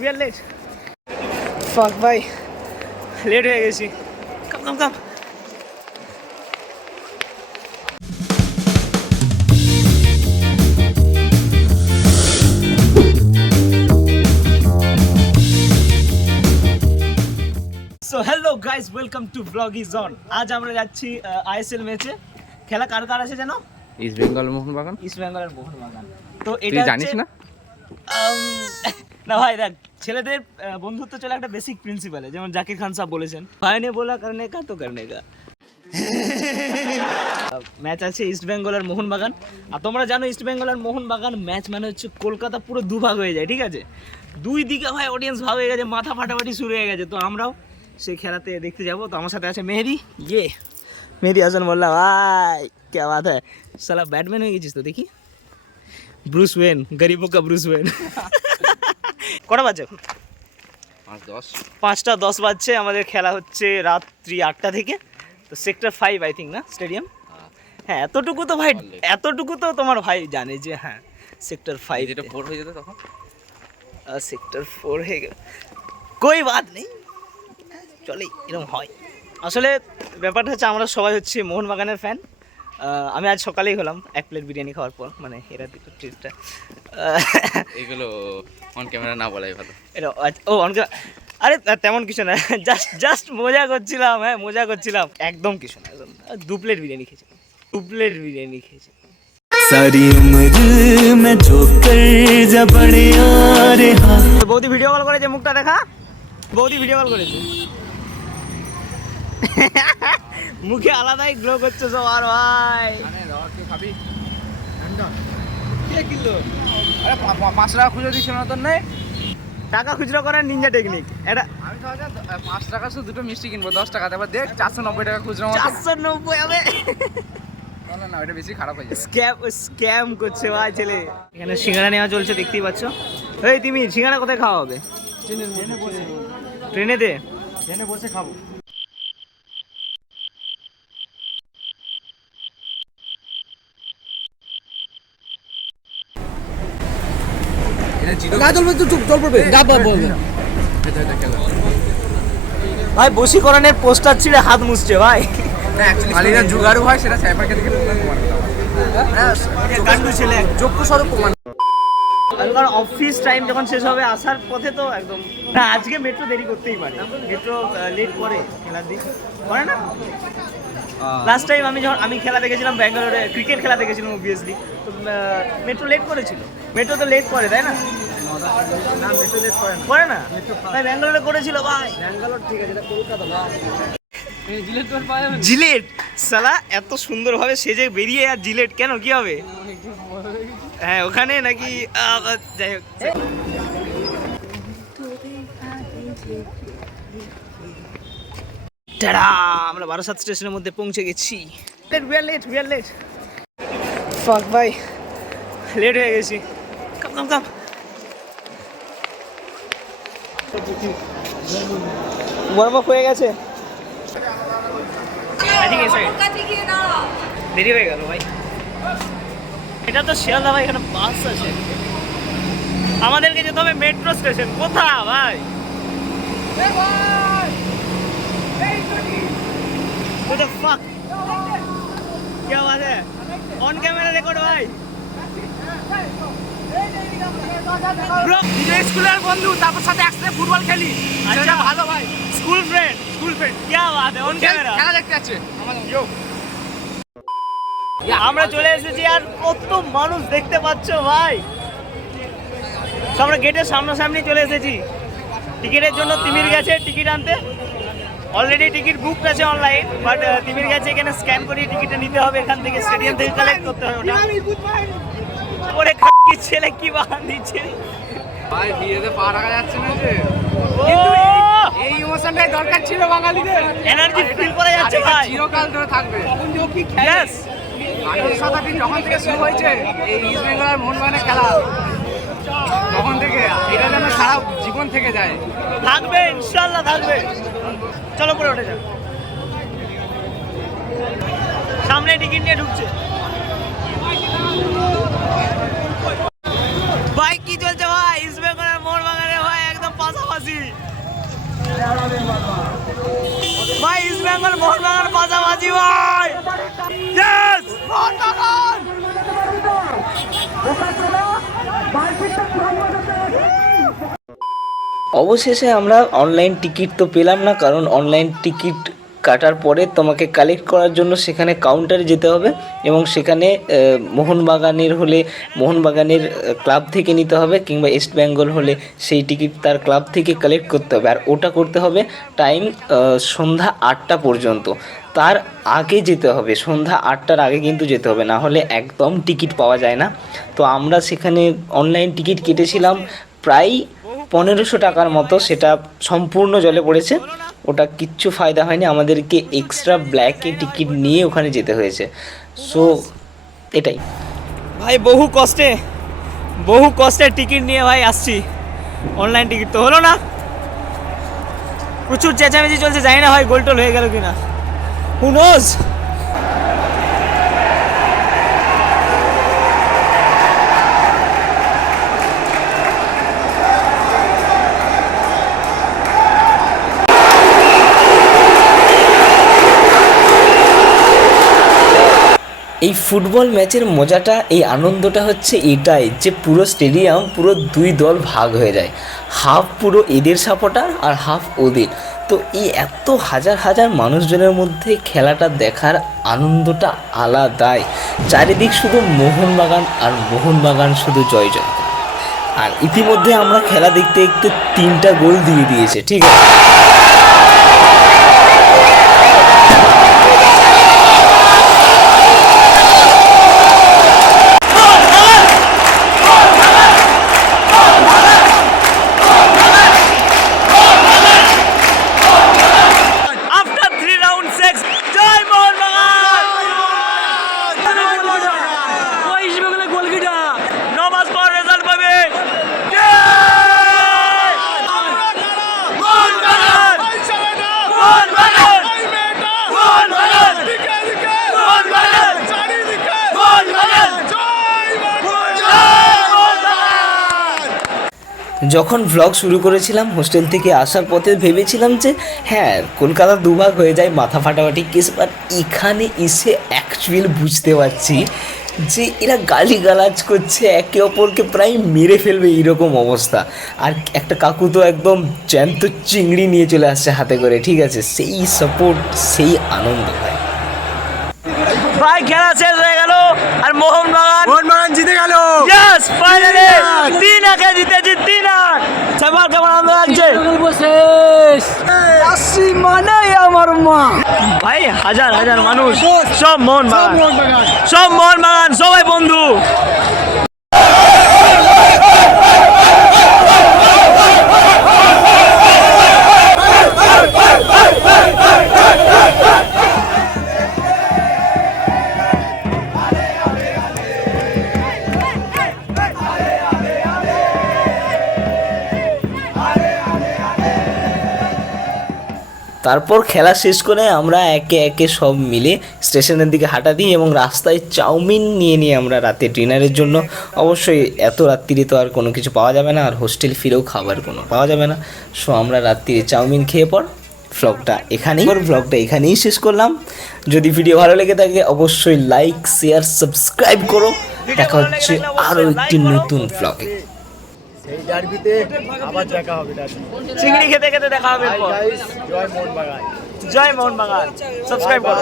we are late. Fuck ভাই, late হয়ে গেছি। Come. So hello guys, welcome to blog is on. আজ আমরা যাচ্ছি আইএসএল ম্যাচে। খেলা কার কার আছে জানো? ইস্ট বেঙ্গল মোহনবাগান। ইস্ট বেঙ্গলের মোহনবাগান। তো এটা জানিস না? না ভাই, দেখ, ছেলেদের বন্ধুত্ব চলে একটা বেসিক প্রিন্সিপালে, যেমন জাকির খান সাহেব বলেছেন, ভাইনে বলা করনে কা তো করনে কা। ম্যাচ আছে ইস্ট বেঙ্গল আর মোহনবাগান। আর তোমরা জানো ইস্ট বেঙ্গল আর মোহনবাগান ম্যাচ মানে হচ্ছে কলকাতা পুরো দুভাগ হয়ে যায়, ঠিক আছে? দুই দিকে ভাই অডিয়েন্স ভাগ হয়ে গেছে, মাথা ফাটাফাটি শুরু হয়ে গেছে। তো আমরাও সেই খেলাতে দেখতে যাবো। তো আমার সাথে আছে মেহেদি। মেহেদি হাসান বললা ভাই, কে বাত হ্যাঁ, সালা ব্যাটম্যান হয়ে গেছিস তো দেখি। ব্রুস ওয়েন, গরিবো কা ব্রুস ওয়েন। কটা বাজে? 5:10 বাজছে। আমাদের খেলা হচ্ছে রাত্রি 8টা থেকে। তো সেক্টর 5 আই থিঙ্ক, না স্টেডিয়াম? হ্যাঁ, এতটুকু তো ভাই, এতটুকু তো তোমার ভাই জানে যে হ্যাঁ সেক্টর 5 যেটা 4 হয়ে যেত তখন। সেক্টর 4 হয়ে গেল, কই বাত নেই, চলে এরকম হয়। আসলে ব্যাপারটা হচ্ছে আমরা সবাই হচ্ছে মোহনবাগানের ফ্যান। আমি আজ সকালেই হলাম 1 প্লেট বিরিয়ানি খাওয়ার পর, মানে এরা দুটো ট্রিটটা। এগুলো অন ক্যামেরা না বলাই ভালো। এটা ও অন, আরে তেমন কিছু না, জাস্ট মজা করছিলাম। হ্যাঁ, মজা করছিলাম, একদম কিছু না। 2 প্লেট বিরিয়ানি খেয়েছিলাম, 2 প্লেট বিরিয়ানি খেয়েছিলাম। সারি উমর মে जो कर जा बड़े यार हां। বৌদি ভিডিও কল করেছে, মুখটা দেখা। বৌদি ভিডিও কল করেছে, মুখে আলাদাই গ্লো করছে সবার ভাই। মানে রড কি খাবি? কে কিলো? আরে 5 টাকা খুঁজে দিছ না তো? নেই টাকা খুচরো করার নিনজা টেকনিক এটা। আমি তো 5 টাকা শুধু দুটো মিষ্টি কিনবো 10 টাকা, তারপর দেখ 490 টাকা খুচরো। 490 হবে না, এটা বেশি খারাপ হয়ে যাবে। স্ক্যাম করছে ভাই ছেলে। এখানে সিঙ্গাড়া নেওয়া চলছে, দেখতেই পাচ্ছ। এই তুমি সিঙ্গাড়া কোথায় খাওয়া হবে? ট্রেনেতে বসে খাবো। ভাই বশীকরণের পোস্টার ছিঁড়ে হাত মুছছে ভাই। খালিরা জুগাড়ু হয়, সেটা সাইবারকে দেখে গান্ডু ছেলে যোগ্য স্বরূপ প্রমাণ। কারণ অফিস টাইম যখন শেষ হবে, আসার পথে তো একদম না। আজকে মেট্রো দেরি করতেই পারে, মেট্রো লেট করে খেলার দিন, করে না? লাস্ট টাইম আমি খেলা দেখেছিলাম ব্যাঙ্গালোরে, ক্রিকেট খেলা দেখেছিলাম অবভিয়াসলি। তো মেট্রো লেট করেছিল। মেট্রো তো লেট করে, তাই না? না, মেট্রো লেট করে না ভাই। ব্যাঙ্গালোরে করেছিল ভাই। ব্যাঙ্গালোর ঠিক আছে, এটা কলকাতা ভাই। জিলেট সালা এত সুন্দরভাবে সেজে বেরিয়ে, আর জিলেট কেন, কি হবে? হ্যাঁ, ওখানে নাকি যাই হোক। টাটা, আমরা 12 স্টেশনের মধ্যে পৌঁছে গেছি। we are late. Fuck ভাই, লেট হয়ে গেছি। কাম। ওয়ার্ম আপ হয়ে গেছে, দেরি হয়ে গেল ভাই। এটা তো শিয়ালদা ভাই, এখানে বাস আছে। আমাদেরকে যেতে হবে মেট্রো স্টেশন। কোথা ভাই? What the fuck? क्या बात है? ऑन कैमरा रिकॉर्ड भाई। ব্রো, স্কুলের বন্ধু, তারপর সাথে একসাথে ফুটবল খেলি। আচ্ছা ভালো ভাই, স্কুল ফ্রেন্ড। क्या बात है? অন ক্যামেরা খেলা দেখতে আছে আমাদের। আমরা চলে এসেছি, আর কত মানুষ দেখতে পাচ্ছ ভাই। আমরা গেটের সামনাসামনি চলে এসেছি। টিকিটের জন্য তিমির গেছে টিকিট আনতে। অলরেডি টিকিট বুকড আছে অনলাইন, বাট তিমির গেছে এখানে স্ক্যান করে টিকিটটা নিতে হবে। এখান থেকে স্টেডিয়াম থেকে কালেক্ট করতে হবে ওটা। ওরে কি ছেলে কি বাহান দিচ্ছে ভাই, বিয়েতে পা রাখা যাচ্ছে না যে। কিন্তু এই ইমোশনটাই দরকার ছিল বাঙালিদের। এনার্জি ফিল করা যাচ্ছে ভাই, চিরকাল ধরে থাকবে। ইয়েস। 18 শতাব্দী যখন থেকে শুরু হয়েছে এই ইস্ট বেঙ্গল আর মোহনবাগানের খেলা, তখন থেকে এটা যেন সারা জীবন থেকে যায়। থাকবে, ইনশাআল্লাহ থাকবে। চলো পরে ওঠে যাক। সামনে টিকিট নিয়ে ঢুকছে ভাই। কি চলছে ভাই? ইস্ট বেঙ্গল আর মোহনবাগানের ভাই একদম ভাই ইস্ট বেঙ্গল মোহনবাগান পাশাপাশি ভাই, ইয়েস মোহনবাগান। অবশেষে আমরা অনলাইন টিকিট তো পেলাম না, কারণ অনলাইন টিকিট কাটার পরে তোমাকে কালেক্ট করার জন্য সেখানে কাউন্টারে যেতে হবে এবং সেখানে মোহনবাগানের হলে মোহনবাগানের ক্লাব থেকে নিতে হবে, কিংবা ইস্ট বেঙ্গল হলে সেই টিকিট তার ক্লাব থেকে কালেক্ট করতে হবে। আর ওটা করতে হবে টাইম সন্ধ্যা 8টা পর্যন্ত, তার আগে যেতে হবে, সন্ধ্যা 8টার আগে কিন্তু যেতে হবে, না হলে একদম টিকিট পাওয়া যায় না। তো আমরা সেখানে অনলাইন টিকিট কেটেছিলাম প্রায় 1500 টাকার মতো, সেটা সম্পূর্ণ জলে পড়েছে, ওটা কিচ্ছু ফায়দা হয়নি, আমাদেরকে এক্সট্রা ব্ল্যাকে টিকিট নিয়ে ওখানে যেতে হয়েছে। সো এটাই ভাই, বহু কষ্টে টিকিট নিয়ে ভাই আসছি, অনলাইন টিকিট তো হলো না, প্রচুর চেঁচামেচি চলছে, জানি না ভাই গোলটোল হয়ে গেল কিনা, হু নোজ। এই ফুটবল ম্যাচের মজাটা, এই আনন্দটা হচ্ছে এটাই যে পুরো স্টেডিয়াম পুরো 2 দল ভাগ হয়ে যায়, হাফ পুরো এদের সাপোর্টার আর হাফ ওদের। তো এই এত হাজার হাজার মানুষজনের মধ্যে খেলাটা দেখার আনন্দটা আলাদাই, চারিদিক শুধু মোহনবাগান আর মোহনবাগান শুধু জয় জয়। আর ইতিমধ্যে আমরা খেলা দেখতে দেখতে 3টা গোল দিয়ে দিয়েছে, ঠিক আছে। যখন ভ্লগ শুরু করেছিলাম হোস্টেল থেকে আসার পথে ভেবেছিলাম যে হ্যাঁ কলকাতা দুভাগ হয়ে যায়, মাথা ফাটাফাটি কেস, বাট এখানে এসে অ্যাকচুয়াল বুঝতে পারছি যে এরা গালিগালাজ করছে, একে অপরকে প্রায় মেরে ফেলবে এইরকম অবস্থা। আর একটা কাকু তো একদম জ্যান্ত চিংড়ি নিয়ে চলে আসছে হাতে করে, ঠিক আছে, সেই সাপোর্ট, সেই আনন্দ ভাই। ভাই খেলা শেষ হয়ে গেল আর মোহনবাগান জিতে গেল, ইয়েস ফাইনালি 3-1 জিতেছি, 3-8। সবার কেমন আনন্দ লাগছে? আসি মানে আমার মা ভাই, হাজার হাজার মানুষ, সব মোহনবাগান, সবাই বন্ধু। তারপর খেলা শেষ করে আমরা একে একে সব মিলে স্টেশনের দিকে হাঁটা দিই এবং রাস্তায় চাউমিন নিয়ে আমরা রাতে ডিনারের জন্য, অবশ্যই এত রাত্রিরে তো আর কোনো কিছু পাওয়া যাবে না, আর হোস্টেল ফিরেও খাবার কোনো পাওয়া যাবে না। সো আমরা রাত্রিরে চাউমিন খেয়ে পর ব্লগটা এখানেই শেষ করলাম। যদি ভিডিও ভালো লেগে থাকে অবশ্যই লাইক, শেয়ার, সাবস্ক্রাইব করো। দেখা হচ্ছে আরও একটি নতুন ব্লগে। এই ডার্বিতে আবার দেখা হবে, চিংড়ি খেতে খেতে দেখা হবে। জয় মোহনবাগান। জয় মোহনবাগান, সাবস্ক্রাইব করো।